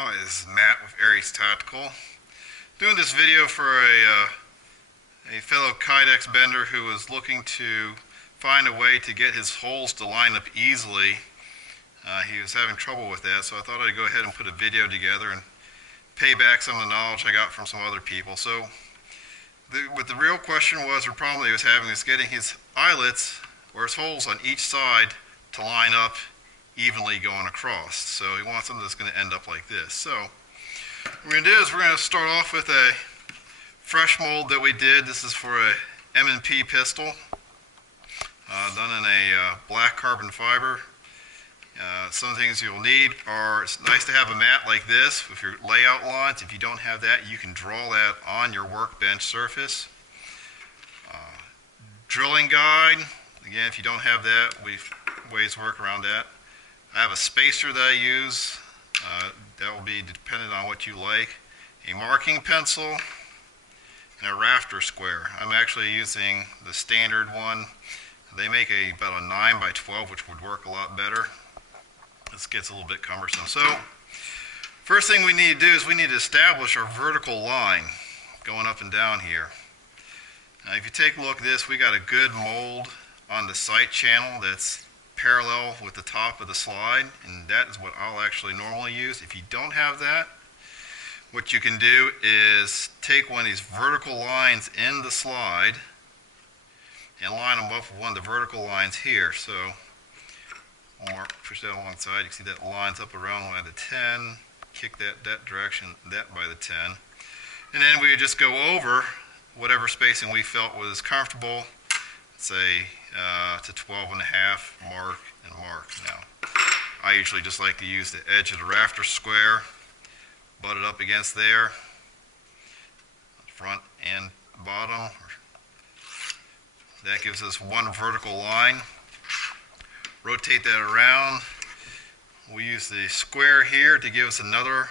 Hi, this is Matt with Aries Tactical. Doing this video for a fellow Kydex bender who was looking to find a way to get his holes to line up easily. He was having trouble with that, so I thought I'd go ahead and put a video together and pay back some of the knowledge I got from some other people. So what the real question was, or problem he was having, is getting his eyelets, or his holes on each side, to line up evenly going across. So he wants something that's going to end up like this. So what we're going to do is we're going to start off with a fresh mold that we did. This is for a M&P pistol, done in a black carbon fiber. Some things you'll need are, it's nice to have a mat like this with your layout lines. If you don't have that, you can draw that on your workbench surface. Drilling guide, again, if you don't have that, we've ways to work around that. I have a spacer that I use. That will be dependent on what you like. A marking pencil and a rafter square. I'm actually using the standard one. They make about a 9 by 12, which would work a lot better. This gets a little bit cumbersome. So first thing we need to do is we need to establish our vertical line going up and down here. Now if you take a look at this, we got a good mold on the sight channel that's parallel with the top of the slide, and that is what I'll actually normally use. If you don't have that, what you can do is take one of these vertical lines in the slide and line them up with one of the vertical lines here. So I'll push that alongside. You can see that lines up around by the 10, kick that direction, that by the 10, and then we would just go over whatever spacing we felt was comfortable, say to 12 and a half, mark and mark. Now I usually just like to use the edge of the rafter square, butt it up against there, front and bottom. That gives us one vertical line. Rotate that around. We use the square here to give us another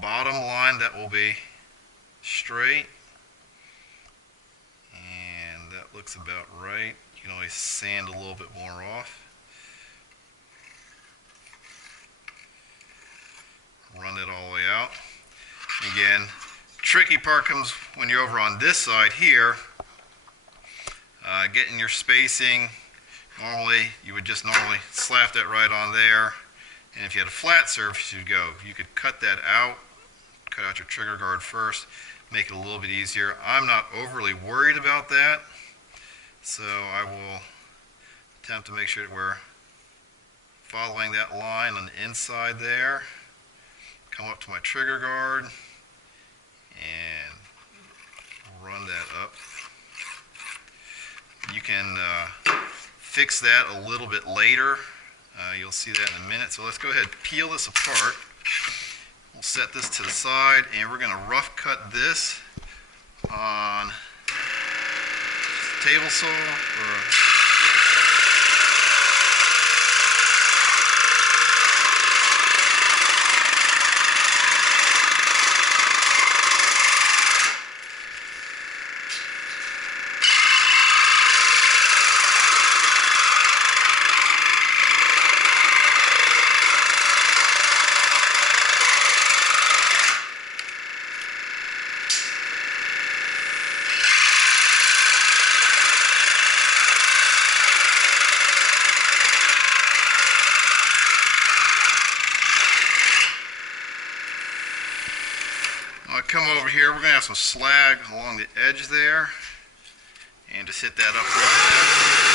bottom line that will be straight, and that looks about right. You can always sand a little bit more off. Run it all the way out. Again, tricky part comes when you're over on this side here, getting your spacing. Normally, you would just slap that right on there, and if you had a flat surface, you'd go. You could cut that out, cut out your trigger guard first, make it a little bit easier. I'm not overly worried about that, so I will attempt to make sure that we're following that line on the inside there. Come up to my trigger guard and run that up. You can fix that a little bit later. You'll see that in a minute. So let's go ahead and peel this apart. We'll set this to the side, and we're going to rough cut this on table saw or come over here. We're going to have some slag along the edge there, and just hit that up real fast.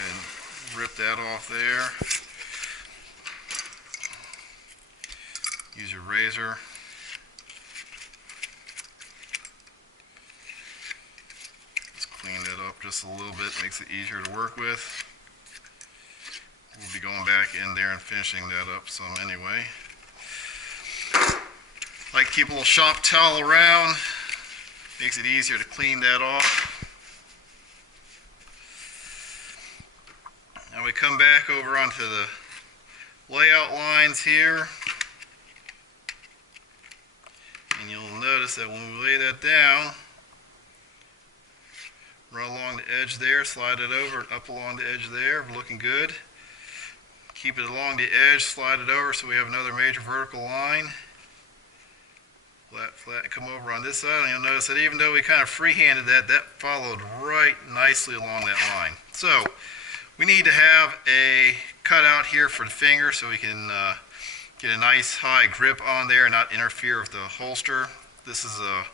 And rip that off there. Use your razor. Just clean that up just a little bit, makes it easier to work with. We'll be going back in there and finishing that up some anyway. Like to keep a little shop towel around, makes it easier to clean that off. we come back over onto the layout lines here. And you'll notice that when we lay that down, run along the edge there, slide it over and up along the edge there, looking good. Keep it along the edge, slide it over so we have another major vertical line. Flat, flat, come over on this side, and you'll notice that even though we kind of freehanded that, that followed right nicely along that line. So we need to have a cutout here for the finger so we can get a nice high grip on there and not interfere with the holster. This is a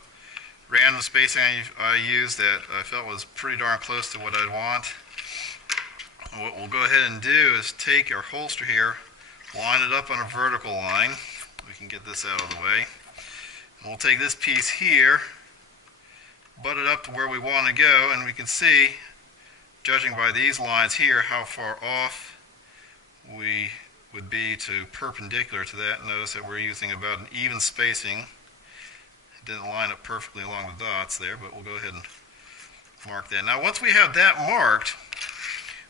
random spacing I used that I felt was pretty darn close to what I'd want. What we'll go ahead and do is take our holster here, line it up on a vertical line. We can get this out of the way. And we'll take this piece here, butt it up to where we want to go, and we can see, judging by these lines here, how far off we would be to perpendicular to that. Notice that we're using about an even spacing. It didn't line up perfectly along the dots there, but we'll go ahead and mark that. Now once we have that marked,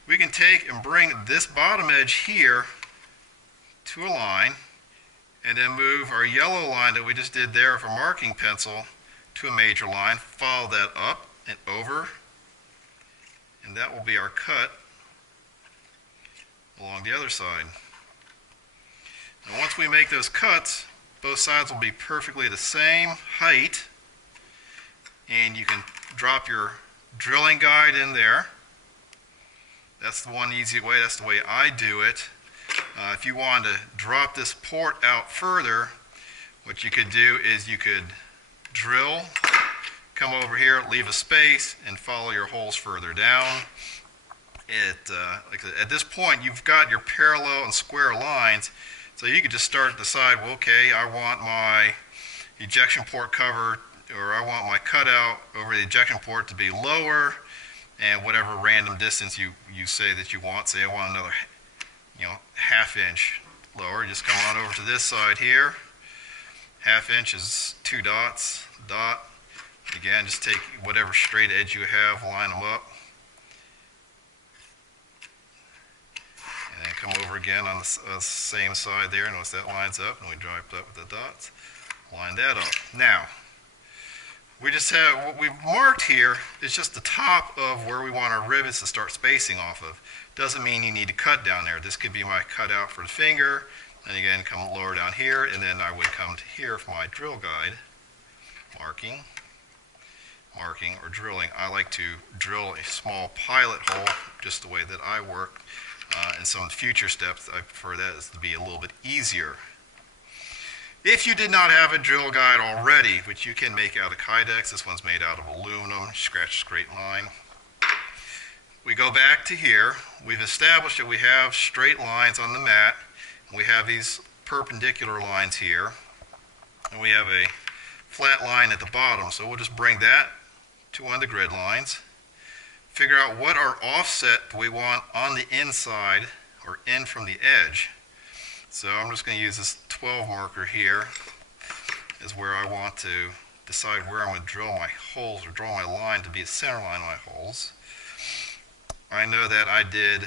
we can take and bring this bottom edge here to a line, and then move our yellow line that we just did there with a marking pencil to a major line, follow that up and over, and that will be our cut along the other side. Now once we make those cuts, both sides will be perfectly the same height, and you can drop your drilling guide in there. That's the one easy way, that's the way I do it. If you want to drop this port out further, what you could do is you could drill, come over here, leave a space, and follow your holes further down. At this point, you've got your parallel and square lines, so you could just start to decide, well, okay, I want my ejection port cover, or I want my cutout over the ejection port to be lower, and whatever random distance you say that you want. Say I want another ½ inch lower. Just come on over to this side here. ½ inch is 2 dots. Dot. Again, just take whatever straight edge you have, line them up, and then come over again on the same side there. Notice that lines up, and we dropped up with the dots. Line that up. Now, we just have what we've marked here is just the top of where we want our rivets to start spacing off of. Doesn't mean you need to cut down there. This could be my cutout for the finger, and again come lower down here, and then I would come to here for my drill guide, marking, or drilling. I like to drill a small pilot hole just the way that I work. In some future steps, I prefer that to be a little bit easier. If you did not have a drill guide already, which you can make out of Kydex, this one's made out of aluminum, scratch a straight line. We go back to here. We've established that we have straight lines on the mat. We have these perpendicular lines here, and we have a flat line at the bottom. So we'll just bring that to one of the grid lines. Figure out what our offset we want on the inside, or in from the edge. So I'm just going to use this 12 marker here is where I want to decide where I'm going to drill my holes, or draw my line to be a center line of my holes. I know that I did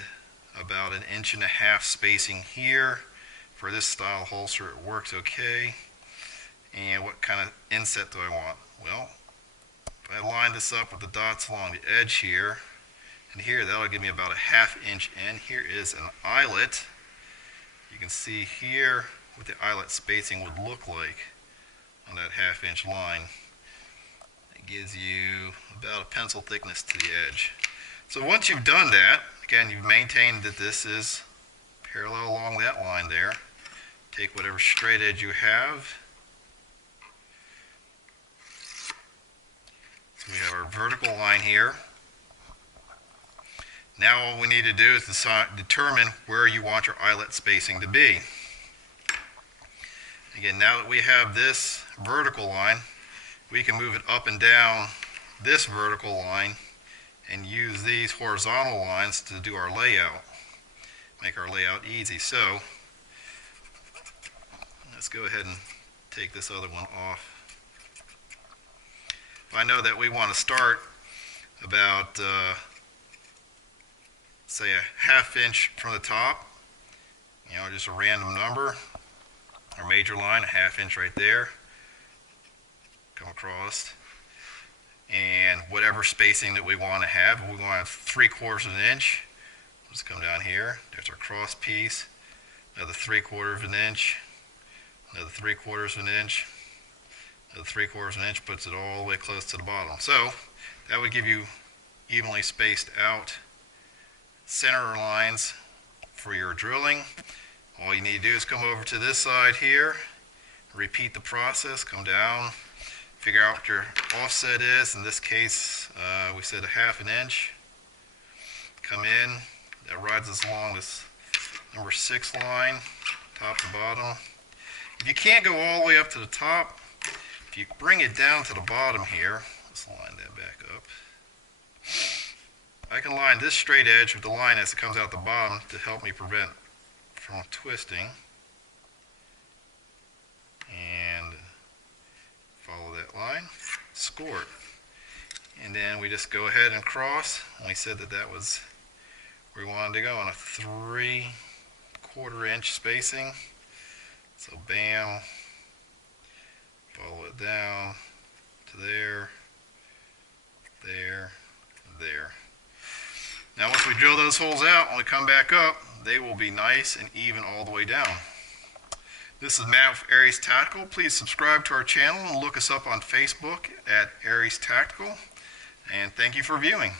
about 1.5 inch spacing here. For this style holster, it works okay. And what kind of inset do I want? Well, if I line this up with the dots along the edge here, and here, that'll give me about 1/2 inch in. Here is an eyelet. You can see here what the eyelet spacing would look like on that 1/2 inch line. It gives you about a pencil thickness to the edge. So once you've done that, again, you've maintained that this is parallel along that line there. Take whatever straight edge you have. So we have our vertical line here. Now all we need to do is determine where you want your eyelet spacing to be. Again, now that we have this vertical line, we can move it up and down this vertical line and use these horizontal lines to do our layout. Make our layout easy. So let's go ahead and take this other one off. I know that we want to start about say a ½ inch from the top, just a random number. Our major line, a ½ inch right there, come across, and whatever spacing that we want to have. If we want to have 3/4 inch, let's come down here. There's our cross piece, another 3/4 inch, another 3/4 inch, another 3/4 inch, puts it all the way close to the bottom. So that would give you evenly spaced out center lines for your drilling. All you need to do is come over to this side here, repeat the process, come down, figure out what your offset is. In this case, we said a ½ inch. Come in, that rides us along this number 6 line, top to bottom. If you can't go all the way up to the top, if you bring it down to the bottom here, let's line that back up. I can line this straight edge with the line as it comes out the bottom to help me prevent from twisting. And follow that line, score it. And then we just go ahead and cross. And we said that that was where we wanted to go, on a 3/4 inch spacing. So bam, follow it down to there, there, there. Now once we drill those holes out, when we come back up, they will be nice and even all the way down. This is Matt with Aries Tactical. Please subscribe to our channel and look us up on Facebook at Aries Tactical. And thank you for viewing.